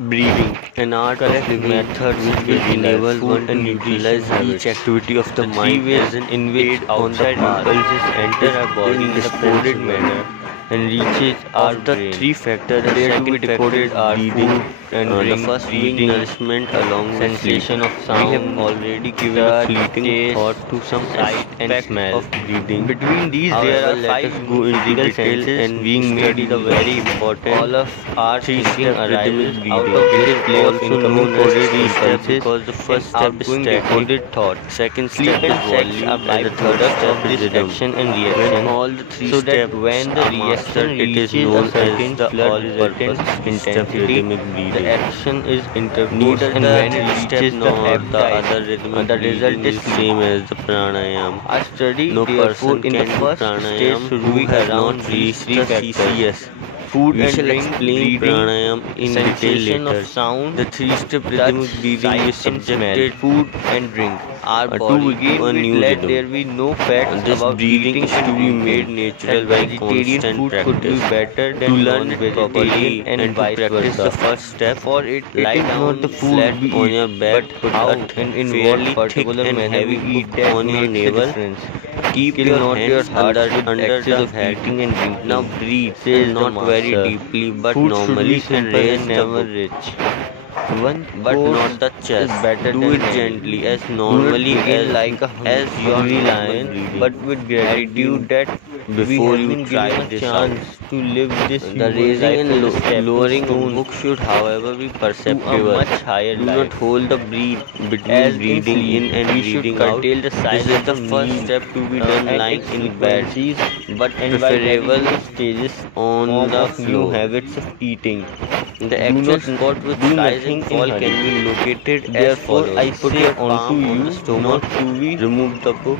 Breathing, an art of living methods which will enable one to utilize each activity of the mind as an aid on the path. Impulses enter our body in a coded manner and reaches our brain. Of the three factors, the second factor are breathing and the first being nourishment along sensation of sound. We have already given a fleeting thought to some sight and smell of breathing. Between these, there are five go into detail and being made is a very important. All of our three-step rhythmic breathing. It is also known as three-step because the first step is static thought, second step is volume, and the third step is rhythm. Action and reaction. When all the three steps when the reaction it is known as the all-purpose intensity. The action is interposed and when it reaches the other rhythmic the result is same as the pranayam. A study no person in the first stage who has not reached the CCS. Food and drink, breathing, pranayam in detail later. Of sound, the three-step rhythmic breathing is subjected food and drink. Our body to a new rhythm. There be no facts this about breathing is to be made natural by constant practice. Could be better than to learn it properly and to practice the first step. For it lie down the food be on your back, but how and in fairly thick and heavy book on your navel. Keep your hands under the eating and drinking. Now breathe, says not very deeply, but normally and raise never rich. One but not the chest. Do it gently, as normally as you are lion, but with gratitude that before you try this chance to live this the raising and lowering of book should, however, be perceptible. Much higher do not hold the breath between breathing in and breathing out. This is the first step to be done lying in bed, but preferable stages on the new habits of eating. The actual spot which rise and fall can be located as follows. I put your palm on the stomach to be remove the book.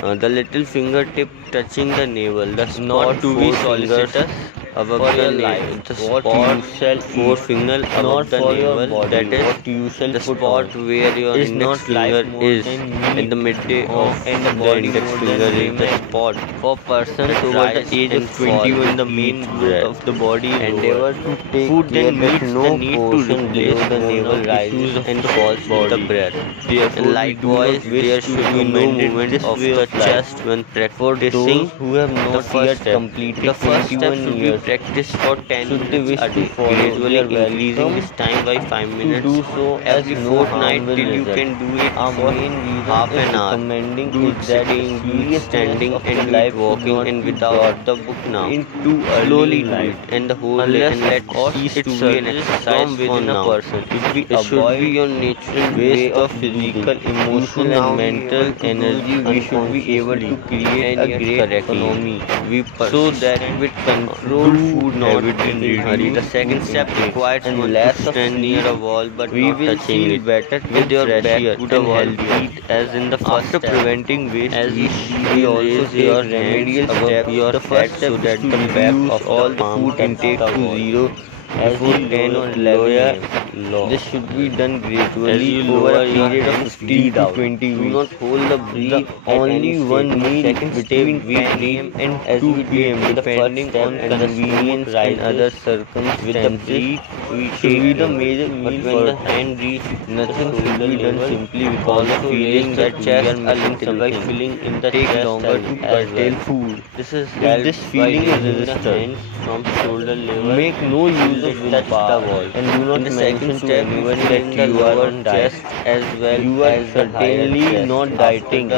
The little fingertip touching the navel. The spot to be solicitous above the navel. The spot forefinger above the navel. That is the spot where your index finger is. In the midday of the index finger is the spot for persons over the age of 20 when the main growth of the body endeavor to take food then meets the need to replace the navel rises and falls with the breath. And likewise, there should be no movement of the chest when practicing who have not yet completed the first step should be practiced for 10 minutes a day, gradually increasing this time by 5 minutes do so every fortnight till you can do it for half an hour. Do it sitting, do it standing, and do it walking and without the book now. Slowly do it and the whole day and let cease to be an exercise for now. It should be your natural way of physical, emotional and mental energy. We should be able to create a great economy. So that with control food habit in hurry. The second step requires one to stand near a wall but we will feel better with your back to the wall. As in the first step, preventing waste as we also say your remedial step your first step so that the back of all the food intake to zero before 10 or 11 a.m. This should be done gradually over a period of 15 to 20 weeks. Do not hold the breath only one meal between 10 a.m. and 2 p.m. depending on convenience and other circumstances. With the breath should be the major meal for the hand reach. Nothing should be done simply because of feeling that chest a little by filling in the take longer to curtail food. This feeling is resistant from shoulder level. Make no use of touch the wall and do not mention to anyone that you are on chest as well. You are certainly not dieting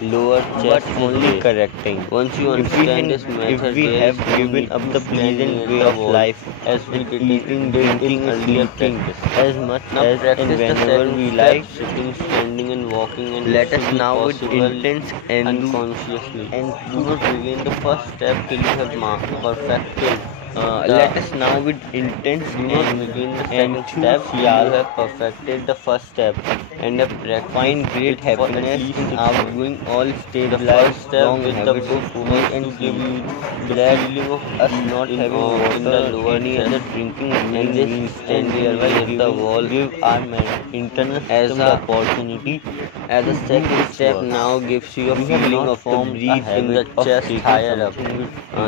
lower chest but only correcting. Once you understand this method, if we have given up the pleasant way of life as with eating, drinking and sleeping as much as and whenever we like, sitting, standing and walking and let us now with intense and unconsciously and do not begin the first step till you have perfected. Let us now with intense do not begin the second step. You have perfected the first step and find great happiness in outgoing all stages of life. Step with the book and give you the feeling of us not having water in the lower any other drinking and this and thereby give the wall give our internal as the opportunity. As a second step now gives you a feeling of the breathe in the chest higher up.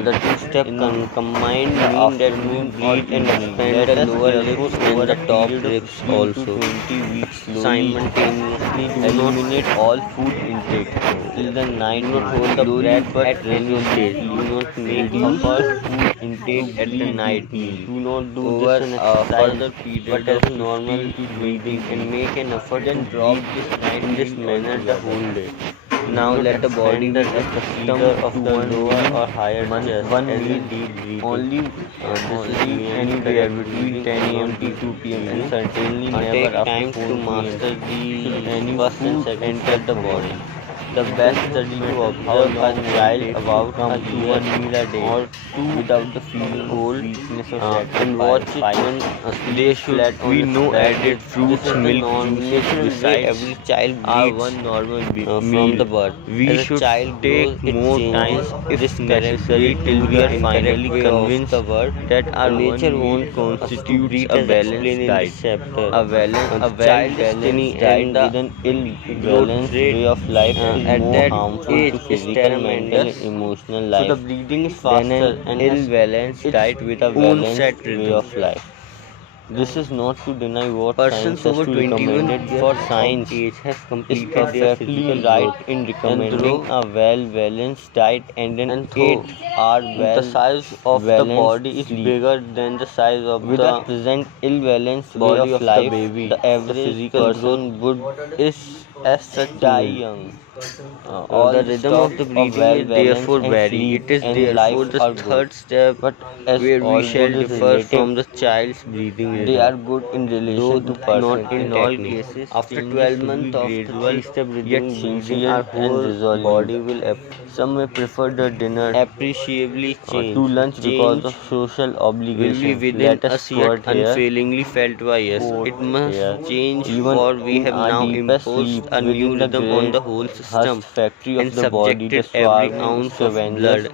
The two steps combined mean that we breathe and expand the lower lips and the top ribs also. 20 weeks slowly Simultaneously, do eliminate all food intake till the night. not hold the breath at any stage. Do not make a Reduce food intake at the night meal. Do not do Over this an a further exercise, period but as of a normal 15 to 20 breathing and make an effort to Then drop breathe this night in this meal manner the altogether. whole day. Now Do not let the body expand be the accustomed system of to the one lower meal, or higher chest one as a meal deep breathing. only This is anywhere correct between breathing 10 a.m. cannot to be 2 p.m. and easy. certainly Take never after time 4 to p.m. master should the any first and food second enter step the of body. it. The best study to observe a child about to one meal a day or two without the feeling of cold weakness or and sacrifice. watch it when They asleep should flat on be its no back. added This fruits, is the milk, juices natural way besides every child our breathes one normal from meal. the birth. We As a should child take grows, it more changes time if this necessary correct till way we to are the finally incorrect way of convinced the birth. that our Nature one meal wants us to constitutes breathe a as balanced explained in this diet. chapter. A The well child destiny balanced diet and the with an ill growth balanced rate way of life is at more that harmful age to is physical, mental, and tremendous. emotional So the life breathing is than faster an and has ill-balanced its diet with a own balanced set way rhythm. of life. This is not to deny what Persons science has over to 21 recommend, years for of science age have is completed their perfectly physical right growth in and recommending through a well-balanced diet and an and though 8-hour the size of the balanced body is sleep. bigger than the size of With the the present ill-balanced way body of of the life, baby, the average physical person growth would is as such die nil. young. All The the rhythm of the stuff of breathing will well-balanced therefore and vary. sleep It is and therefore life the are good. third step But as where we all shall good is differ from relative, the child's breathing they are rhythm. good in Though relation to person not in and all technique. cases, after After 12 12 months months of of the the three-step breathing, yet breathing, breathing, sincere our and whole resolute. body will Some may prefer the dinner appreciably change. to lunch because Change of social will be obligations. within Let us us yet quote here. unfailingly felt by us. Quote It must here. change, Even for we in have our now deepest imposed sleep, a new within the rhythm on the whole great system husk factory and of the body, the subjected every swarming ounce of scavengers, blood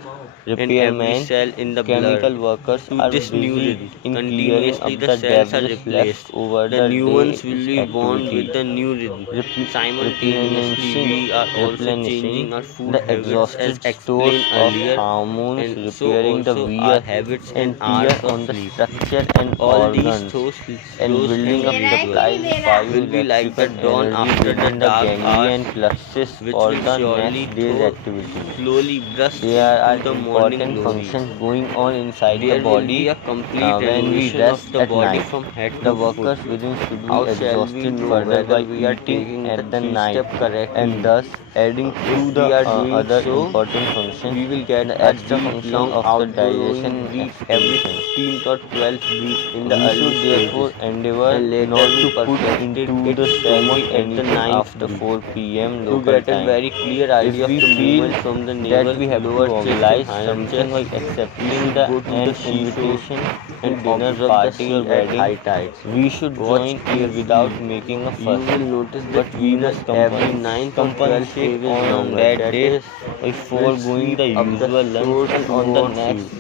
and every repairmen, cell in the chemical blood workers to are this new busy rhythm. in clearing Continuously up the the cells are debris left replaced. over The the new ones will day's be born activity. with the new rhythm. Simultaneously, Replenishing, we are also replenishing changing our food the habits as exhausted stores explained of earlier, hormones, and so repairing the also our wear habits and and tear hours of on the sleep. structure and All these organs, thoughts and slows building and up supplies gradual will be like the bioelectrical dawn energy after the within the dark ganglion hours, plexus which for will the surely next day's though activity. slowly burst There are into the morning important glory. functions going on inside the There will body be a complete when we renovation of rest the at body night. from head The to foot. workers within should be How shall we exhausted know further whether by we are eating taking the at the three-step night correctly? and thus adding to If the we are doing other so, important functions, we will get the a extra deep, function long of the outgoing digestion breath every excretion. 15th or 12th breath in the We early should therefore stages, endeavor and later not we to put perfected into it the stomach steadily at the anything 9th after breath. 4 p.m. To local get a time. very clear If idea of we the feel movement from the that navel, we have to lower chest and organize higher something chest, like we accepting should the go to an the seashore invitation to and dinner observe the party sea or at high wedding, tides. we should Watch join in carefully. without making a You fuss. will notice the But we Venus must every 9th or 12th compensate stages on longer. that That day is, by will foregoing sweep the up the usual lunch shores and on the towards next you.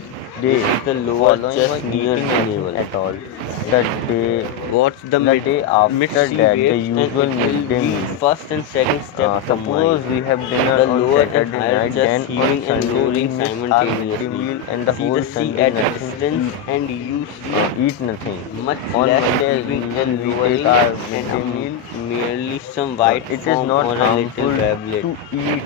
day This is the lower following by chest near eating the nothing navel. at all. The day Watch the day after mid-sea that, the waves, and usual it will midday be meal. first and second step Suppose combined. we have dinner The on lower and Saturday higher night, chest then on heaving and Sunday we lowering miss our midday simultaneously. meal and the See whole the sea Sunday at a nothing distance, eat, and you see eat nothing. much On less Monday as heaving usual and we lowering, take our and midday meal. merely some white It is foam not or a little harmful wavelet, to eat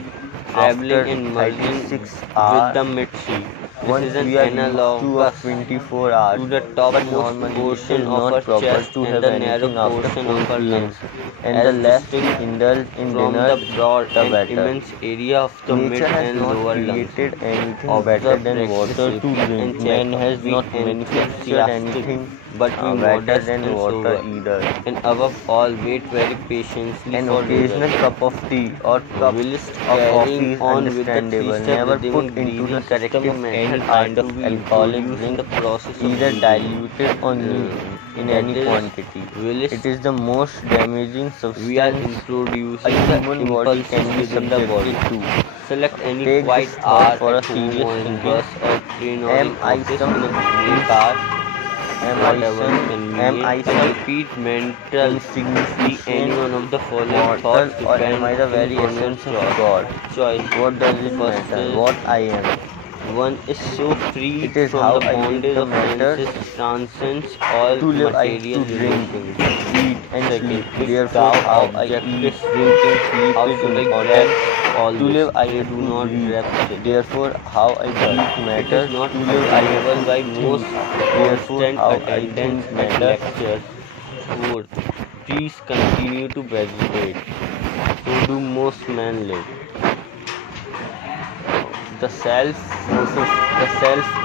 traveling after and merging 36 with hours the mid-sea. This once is an we are used to analogous 24 hours. to the But topmost normally it portion is of not our proper chest to and have the narrow anything after portion 4 of our p.m. lungs, And as the less we distinct indulge in from dinner, the broad the and better. immense area of the mid Nature has and not lower lungs. created anything Observe, better than practice, water to repeat, and drink. check. Man has Be not manufactured enthusiastic, anything but be better modest than and water sober, either. and above all, wait very patiently An for occasional results. cup of tea or cup Whilst of carrying coffee is on with the understandable. three-step Never rhythmic put into breathing the system corrective of any method kind are of to be alcoholic introduced in drink, the process of either breathing. diluted or neat in That any is, quantity. whilst It is the most damaging we are substance a introducing the human body impulses can be within the body. subjected to. Select any Take quiet this hour thought for at a home serious or in thinking. bus or train or in Am I office some in a break hour, whatever am convenient, I and some repeat mentally insignificant any one of the following mortal, thoughts or am I the depending very on your essence of God? choice. What does it First matter is, what I am? One is so free It is from how the I live bondage the of matters. senses, transcends all To live, I have material to drink, relations. eat, and Second, sleep. if Therefore, thou how I object eat, is drink, and sleep how is should I important. grasp all To this? live, I They have do to not breathe. grasp it. Therefore, how I breathe Third, it matters. is not To live, I have attainable to by think. most Therefore, constant how I attendance think at matters. lectures. Fourth, trees continue to vegetate. So do most men live. The self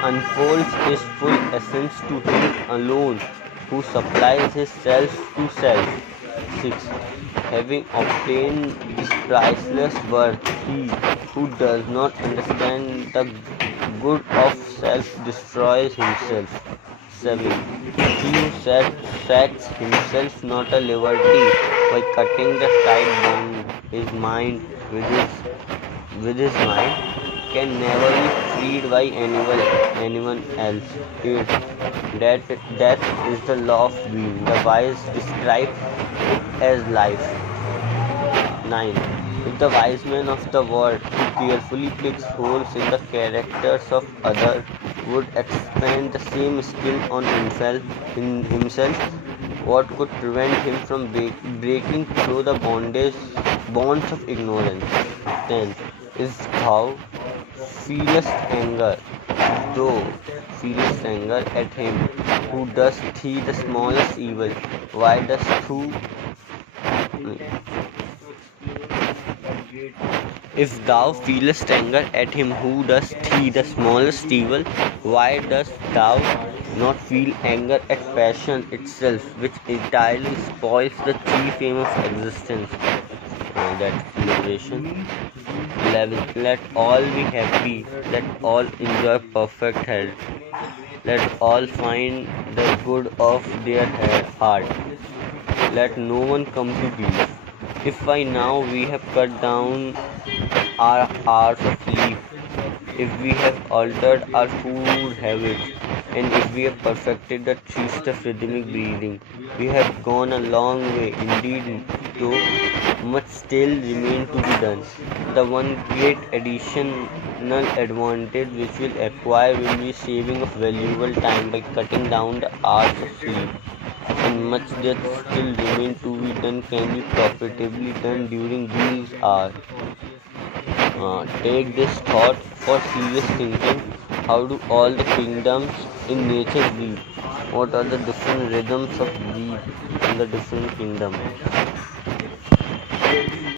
unfolds its full essence to him alone who supplies his self to self. 6. Having obtained this priceless worth, he who does not understand the good of self destroys himself. 7. He who sets himself not a liberty by cutting the side bond his mind with his mind can never be freed by anyone else. 8. That death is the law of being. The wise describe it as life. 9. If the wise man of the world, who carefully picks holes in the characters of others, would expend the same skill on himself, what could prevent him from breaking through the bonds of ignorance? 10. If thou though feelest anger at him who does thee the smallest evil, why dost thou If thou feelest anger at him who does thee the smallest evil, why dost thou not feel anger at passion itself, which entirely spoils the chief aim of existence? That's liberation. Let all be happy, let all enjoy perfect health, let all find the good of their heart, let no one come to grief. If by now we have cut down our hours of sleep, if we have altered our food habits, and if we have perfected the three-step rhythmic breathing, we have gone a long way. Indeed, though much still remains to be done. The one great additional advantage which we'll acquire will be saving of valuable time by cutting down the hours of sleep. And much that still remains to be done can be profitably done during these hours. Take this thought for serious thinking. How do all the kingdoms in nature breathe? What are the different rhythms of breathe in the different kingdoms?